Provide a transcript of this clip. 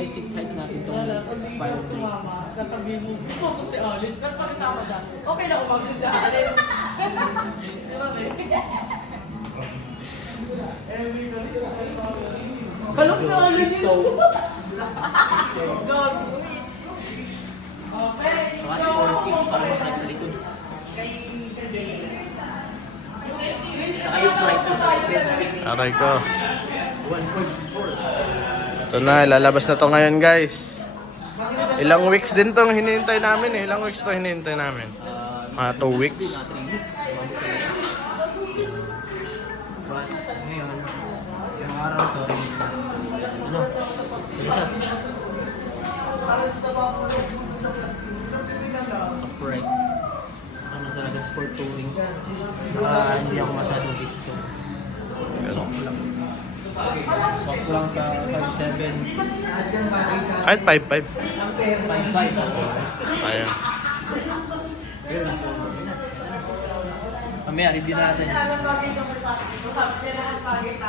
Guys, seat height natin itong Wala, kung hindi ka sumama, sasabihin mo, pumasok si Alin. Pero pag isama siya, okay lang umagod si Alin. Di ba, babe? Kalong sa Alin yun. Gag. Okay. Saka si Orky, parang masakit sa likod. Saka yung price na sa likod. Aray ko. 1.4. Ito na, lalabas na to ngayon guys. Ilang weeks din tong hinihintay namin eh. Ilang weeks to hinihintay namin. Mga 2 weeks. 3 weeks. But ngayon, yung araw to, release na. Ano? Release na. Upright. Ano talaga, sport touring. Hindi ako masyadong dito. Soft lang. Soft lang sa 5.7. Kahit 5.5. 5.5. Ayan. Yun, so... Mamaya, review natin.